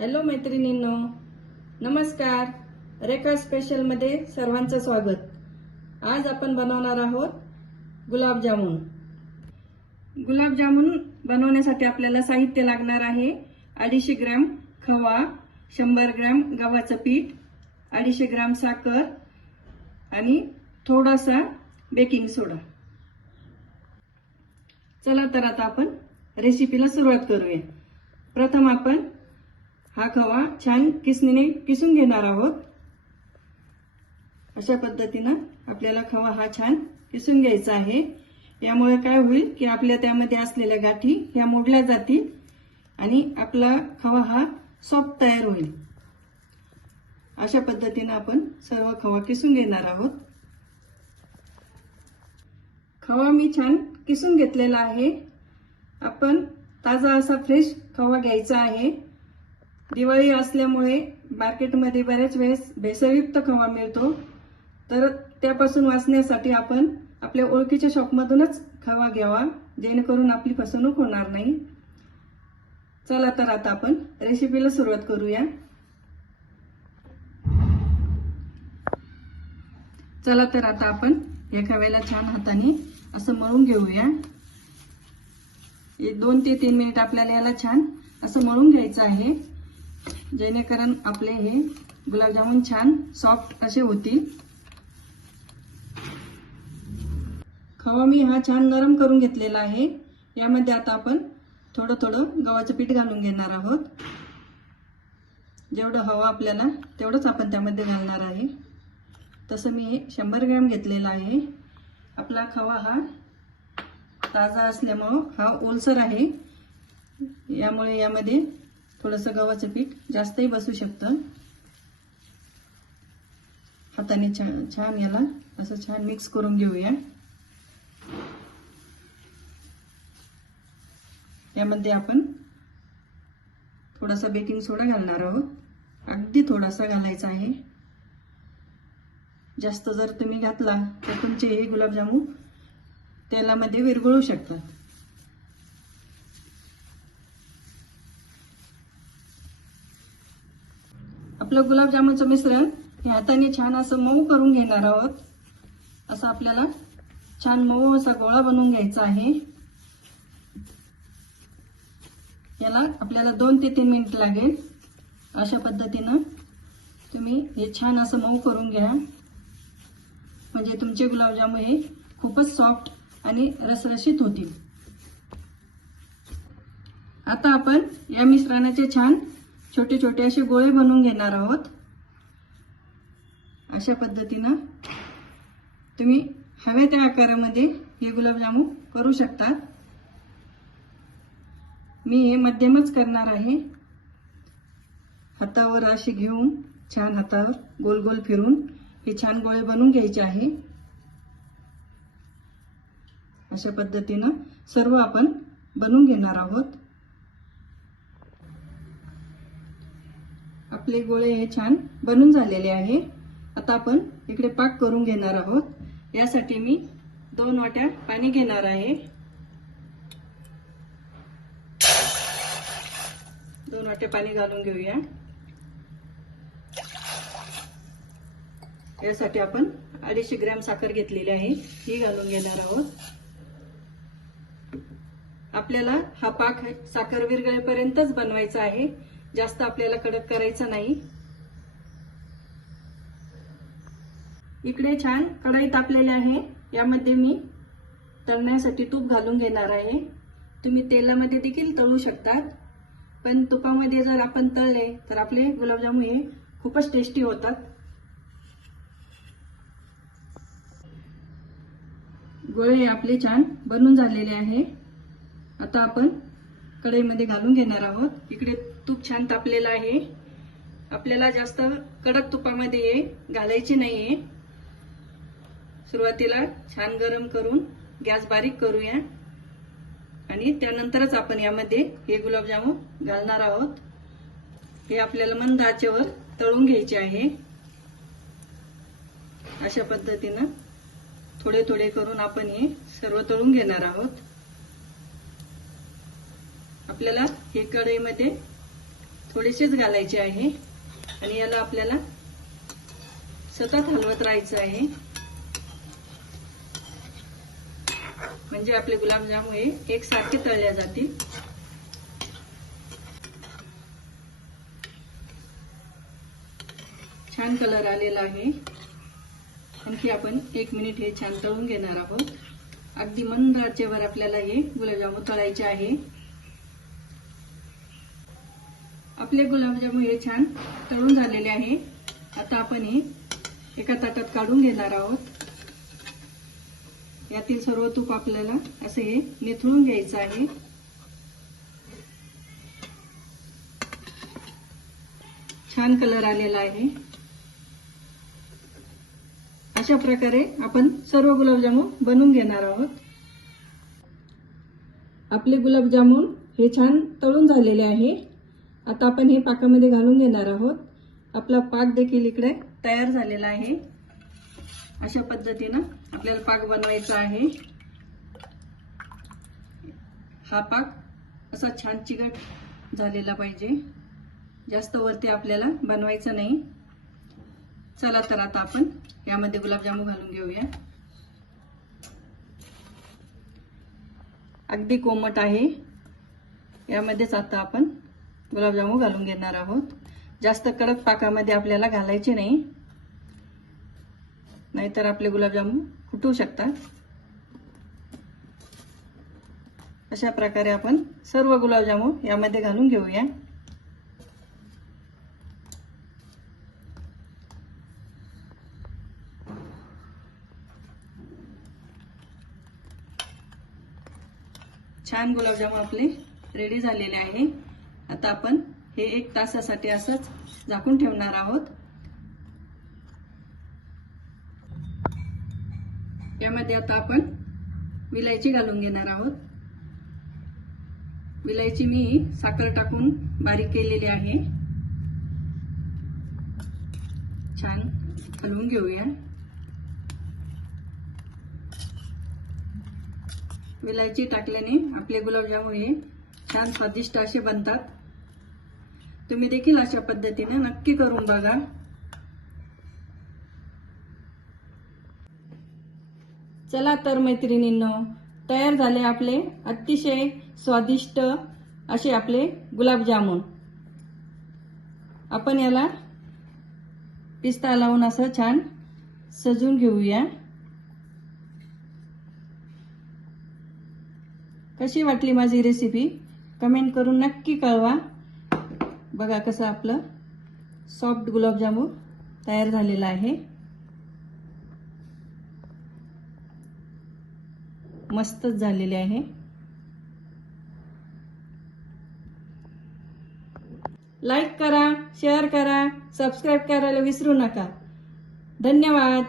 Hello मैत्रिणींनो, नमस्कार. रेखा special मध्ये सर्वांचं स्वागत. आज आपण बनवणार आहोत गुलाबजामुन. गुलाबजामुन बनवण्यासाठी आपल्याला साहित्य लागणार आहे 250 ग्रॅम खवा, 100 ग्रॅम गव्हाचं पीठ, 250 ग्रॅम साखर आणि थोडासा बेकिंग सोडा. चला तर आता आपण रेसिपीला सुरुवात करूया. प्रथम आपण हा खवा छान किसणीने किसून घेणार आहोत. अशा पद्धतीने आपल्याला खवा हा छान किसून घ्यायचा आहे. यामुळे काय होईल की आपल्या त्यामध्ये असलेल्या गाठी ह्या मोडल्या जातील आणि आपला खवा हा सॉफ्ट तयार होईल. अशा पद्धतीने आपण सर्व खवा किसून घेणार आहोत. खवा मी छान किसून घेतलेला आहे. आपण ताजा असा फ्रेश खवा घ्यायचा आहे. दिवाळी असल्यामुळे मार्केटमध्ये बऱ्याच वेळेस भेसळयुक्त खवा मिळतो, तर त्यापासून वाचण्यासाठी आपण आपल्या ओळखीच्या शॉपमधूनच खवा घ्यावा, जेणेकरून आपली फसवणूक होणार नाही. चला तर आता आपण रेसिपीला सुरुवात करूया. चला तर आता आपण या खव्याला छान हाताने असं मळून घेऊया. 2 ते 3 मिनिट आपल्याला याला छान असं मळून घ्यायचं आहे, जेणेकरून आपले हे गुलाबजामुन छान सॉफ्ट असे होतील. खवा मी हा छान नरम करून घेतलेला आहे. यामध्ये आता आपण थोडं थोडं गव्हाचं पीठ घालून घेणार आहोत. जेवढं हवं आपल्याला तेवढंच आपण त्यामध्ये घालणार आहे. तसं मी 100 ग्रॅम घेतलेला आहे. आपला खवा हा ताजा असल्यामुळं हा ओलसर आहे, यामुळे यामध्ये थोडंसं गव्हाचं पीठ जास्तही बसू शकतं. हाताने छान याला असं छान मिक्स करून घेऊया. यामध्ये आपण थोडासा बेकिंग सोडा घालणार आहोत. अगदी थोडासा घालायचा आहे. जास्त जर तुम्ही घातला तर तुमचे हे गुलाबजामुन तेलामध्ये विरघळू शकतात. आपलं गुलाबजामुनचं मिश्रण हे हाताने छान असं मऊ करून घेणार आहोत. असं आपल्याला छान मऊ असा गोळा बनवून घ्यायचा आहे. याला आपल्याला 2 ते 3 मिनिट लागेल. अशा पद्धतीनं तुम्ही हे छान असं मऊ करून घ्या, म्हणजे तुमचे गुलाबजामुन हे खूपच सॉफ्ट आणि रसरशीत होतील. आता आपण या मिश्रणाचे छान छोटे छोटे असे गोळे बनवून घेणार आहोत. अशा पद्धतीनं तुम्ही हव्या त्या आकारामध्ये हे गुलाबजामुन करू शकता. मी हे मध्यमच करणार आहे. हातावर असे घेऊन छान हातावर गोल गोल फिरून हे छान गोळे बनवून घ्यायचे आहे. अशा पद्धतीनं सर्व आपण बनवून घेणार आहोत. आपले गोळे हे छान बनून झालेले आहे. आता आपण इकडे पाक करून घेणार आहोत. यासाठी मी 2 वाट्या पाणी घेणार आहे. 2 वाट्या पाणी घालून घेऊया. यासाठी आपण 250 ग्रॅम साखर घेतलेली आहे, ही घालून घेणार आहोत. आपल्याला हा पाक साखर विरघळेपर्यंतच बनवायचा आहे, जास्त आपल्याला कडक करायचा नाही. इकडे छान कढई तापलेली आहे. यामध्ये मी तळण्यासाठी तूप घालून घेणार आहे. तुम्ही तेलामध्ये देखील तळू शकतात, पण तुपामध्ये जर आपण तळले तर आपले गुलाबजामुन हे खूपच टेस्टी होतात. गोळे आपले छान बनून झालेले आहे. आता आपण कढईमध्ये घालून घेणार आहोत. इकडे तूप छान तापलेलं आहे. आपल्याला जास्त कडक तुपामध्ये हे घालायचे नाहीये. सुरुवातीला छान गरम करून गॅस बारीक करूया आणि त्यानंतरच आपण यामध्ये हे गुलाबजामुन घालणार आहोत. हे आपल्याला मंद आचेवर तळून घ्यायचे आहे. अशा पद्धतीनं थोडे थोडे करून आपण हे सर्व तळून घेणार आहोत. आपल्याला हे कढईमध्ये थोडेसेच घालायचे आहे आणि याला आपल्याला सतत हलवत राहायचं आहे, म्हणजे आपले गुलाबजाम हे एकसारखे तळले जातील. छान कलर आलेला आहे. आणखी आपण 1 मिनिट हे छान तळून घेणार आहोत. अगदी मंद आचेवर आपल्याला हे गुलाबजामुन तळायचे आहे. आपले गुलाबजामुन हे छान तळून झालेले आहे. आता आपण हे एका ताटात काढून घेणार आहोत. यातील सर्व तूप आपल्याला असे हे निथळून घ्यायचं आहे. छान कलर आलेला आहे. अशा प्रकारे आपण सर्व गुलाबजामुन बनवून घेणार आहोत. आपले गुलाबजामुन हे छान तळून झालेले आहे. आता आपण हे पाकामध्ये घालून घेणार आहोत. आपला पाक देखील इकडे तयार झालेला आहे. अशा पद्धतीने आपल्याला पाक बनवायचा आहे. हा पाक असा छान चिकट झालेला पाहिजे, जास्त वरती आपल्याला बनवायचं नाही. चला तर आता आपण यामध्ये गुलाबजामुन घालून घेऊया. अगदी कोमट आहे. यामध्येच आता आपण गुलाबजामुन घालून घेणार आहोत. जास्त कडक पाकामध्ये आपल्याला घालायचे नाही, नाहीतर आपले गुलाबजामुन फुटू शकतात. अशा प्रकारे आपण सर्व गुलाबजामुन यामध्ये घालून घेऊया. छान गुलाबजामुन आपले रेडी झालेले आहे. आता आपण हे 1 तासासाठी असंच झाकून ठेवणार आहोत. यामध्ये आता आपण विलायची घालून घेणार आहोत. विलायची मी साखर टाकून बारीक केलेली आहे. छान हलवून घेऊया. विलायची टाकल्याने आपले गुलाबजामुन हे छान स्वादिष्ट असे बनतात. तुम्ही देखील अशा पद्धतीने नक्की करून बघा. चला तर मैत्रिणींनो, तयार झाले आपले अतिशय स्वादिष्ट असे आपले गुलाबजामुन. आपण याला पिस्ता लावून असं छान सजवून घेऊया. कशी वाटली माझी रेसिपी कमेंट करून नक्की कळवा. बघा कसं आपलं सॉफ्ट गुलाबजामुन तयार झालेला आहे. मस्तच झालेले आहे. लाईक करा, शेअर करा, सबस्क्राईब करायला विसरू नका. धन्यवाद.